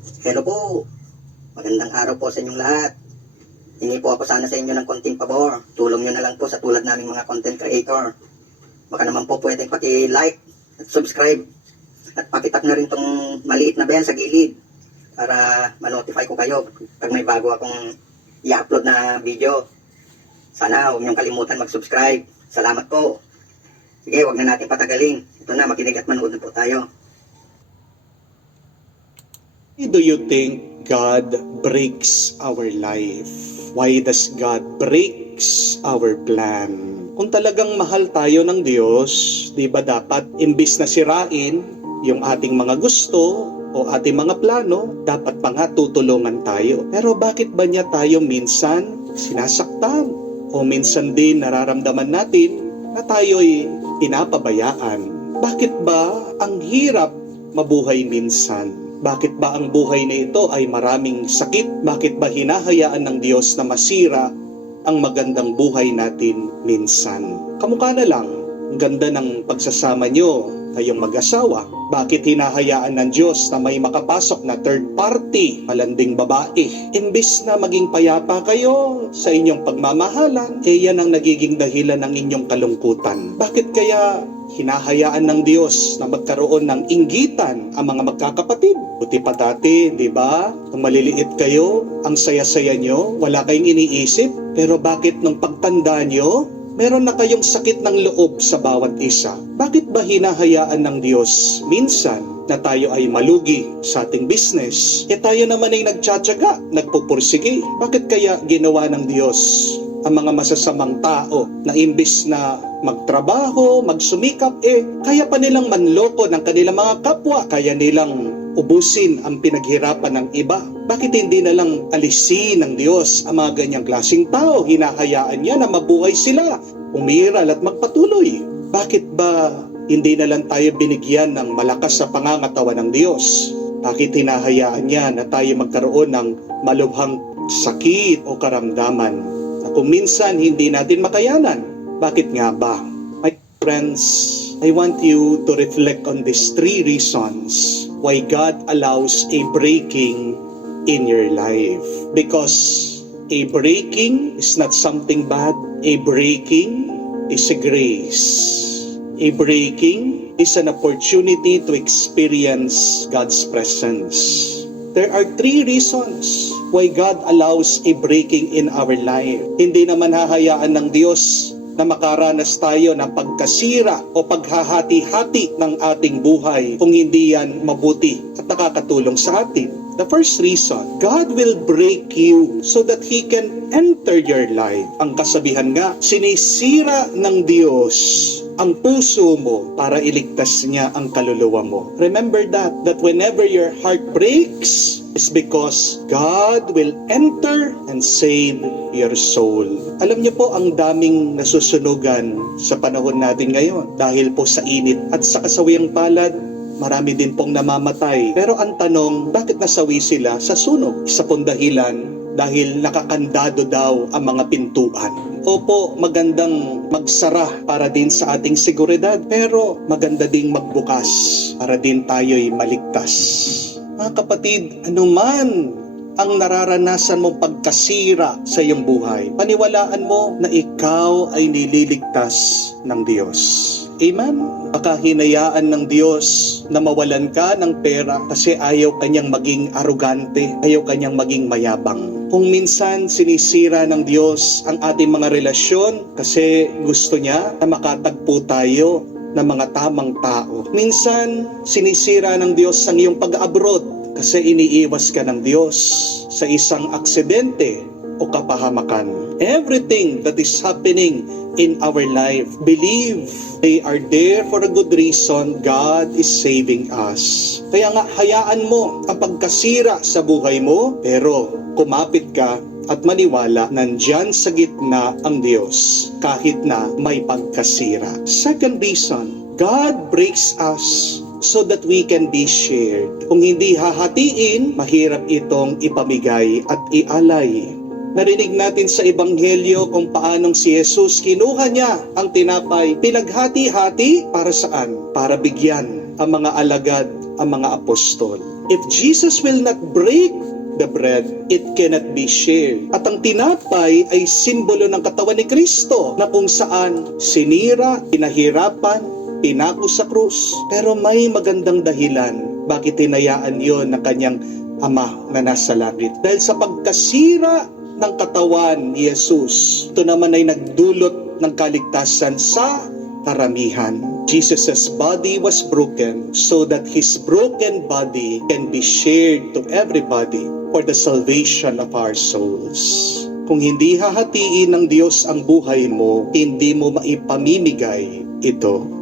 Hello po. Magandang araw po sa inyong lahat. Hingi po ako sana sa inyo ng konting pabor. Tulong nyo na lang po sa tulad naming mga content creator. Baka naman po pwedeng paki-like at subscribe. At pakitap na rin tong maliit na bell sa gilid para ma-notify ko kayo pag may bago akong i-upload na video. Sana huwag niyong kalimutan mag-subscribe. Salamat po. Sige, huwag na natin patagalin. Ito na, makinig at manood na po tayo. Why do you think God breaks our life? Why does God breaks our plan? Kung talagang mahal tayo ng Diyos, di ba dapat imbis na sirain yung ating mga gusto o ating mga plano, dapat pa nga tutulungan tayo. Pero bakit ba niya tayo minsan sinasaktan? O minsan din nararamdaman natin na tayo'y pinapabayaan? Bakit ba ang hirap mabuhay minsan? Bakit ba ang buhay na ito ay maraming sakit? Bakit ba hinahayaan ng Diyos na masira ang magandang buhay natin minsan? Kamukha na lang, ang ganda ng pagsasama nyo, kayong mag-asawa. Bakit hinahayaan ng Diyos na may makapasok na third party, malanding babae? Imbis na maging payapa kayo sa inyong pagmamahalan, yan ang nagiging dahilan ng inyong kalungkutan. Bakit kaya hinahayaan ng Diyos na magkaroon ng inggitan ang mga magkakapatid? Buti pa dati, di ba? Kung maliliit kayo, ang saya-saya nyo, wala kayong iniisip. Pero bakit nung pagtanda nyo, meron na kayong sakit ng loob sa bawat isa? Bakit ba hinahayaan ng Diyos minsan na tayo ay malugi sa ating business? Tayo naman ay nagtsatsaga, nagpupursige. Bakit kaya ginawa ng Diyos ang mga masasamang tao na imbis na magtrabaho, magsumikap, kaya pa nilang manloko ng kanilang mga kapwa, kaya nilang ubusin ang pinaghirapan ng iba? Bakit hindi na lang alisin ng Diyos ang mga ganyang klaseng tao? Hinahayaan niya na mabuhay sila, umiral at magpatuloy. Bakit ba hindi na lang tayo binigyan ng malakas sa pangangatawan ng Diyos? Bakit hinahayaan niya na tayo magkaroon ng malubhang sakit o karamdaman na kung minsan hindi natin makayanan? Bakit nga ba? My friends, I want you to reflect on these 3 reasons why God allows a breaking in your life. Because a breaking is not something bad. A breaking is a grace. A breaking is an opportunity to experience God's presence. There are 3 reasons why God allows a breaking in our life. Hindi naman hahayaan ng Diyos na makaranas tayo ng pagkasira o paghahati-hati ng ating buhay kung hindi yan mabuti at nakakatulong sa atin. The first reason, God will break you so that He can enter your life. Ang kasabihan nga, sinisira ng Diyos ang puso mo para iligtas niya ang kaluluwa mo. Remember that whenever your heart breaks, is because God will enter and save your soul. Alam niyo po, ang daming nasusunugan sa panahon natin ngayon dahil po sa init at sa kasawiyang palad. Marami din pong namamatay. Pero ang tanong, bakit nasawi sila sa sunog? Isa pong dahilan, dahil nakakandado daw ang mga pintuan. Opo, magandang magsara para din sa ating seguridad, pero maganda ding magbukas para din tayo'y maligtas. Mga kapatid, anuman ang nararanasan mong pagkasira sa iyong buhay, paniwalaan mo na ikaw ay nililigtas ng Diyos. Amen? Baka hinayaan ng Diyos na mawalan ka ng pera kasi ayaw kanyang maging arugante, ayaw kanyang maging mayabang. Kung minsan sinisira ng Diyos ang ating mga relasyon kasi gusto niya na makatagpo tayo ng mga tamang tao. Minsan sinisira ng Diyos ang iyong pag-abroad kasi iniiwas ka ng Diyos sa isang aksidente o kapahamakan. Everything that is happening in our life, believe they are there for a good reason. God is saving us. Kaya nga, hayaan mo ang pagkasira sa buhay mo, pero kumapit ka at maniwala, nandyan sa gitna ang Diyos kahit na may pagkasira. Second reason, God breaks us so that we can be shared. Kung hindi hahatiin, mahirap itong ipamigay at ialay. Narinig natin sa Ebanghelyo kung paanong si Jesus kinuha niya ang tinapay, pinaghati-hati para saan? Para bigyan ang mga alagad, ang mga apostol. If Jesus will not break the bread, it cannot be shared. At ang tinapay ay simbolo ng katawan ni Kristo na kung saan sinira, pinahirapan, pinako sa krus. Pero may magandang dahilan bakit hinayaan yon ng kanyang Ama na nasa langit. Dahil sa pagkasira ng katawan ni Jesus, ito naman ay nagdulot ng kaligtasan sa karamihan. Jesus' body was broken so that His broken body can be shared to everybody for the salvation of our souls. Kung hindi hahatiin ng Diyos ang buhay mo, hindi mo maipamimigay ito.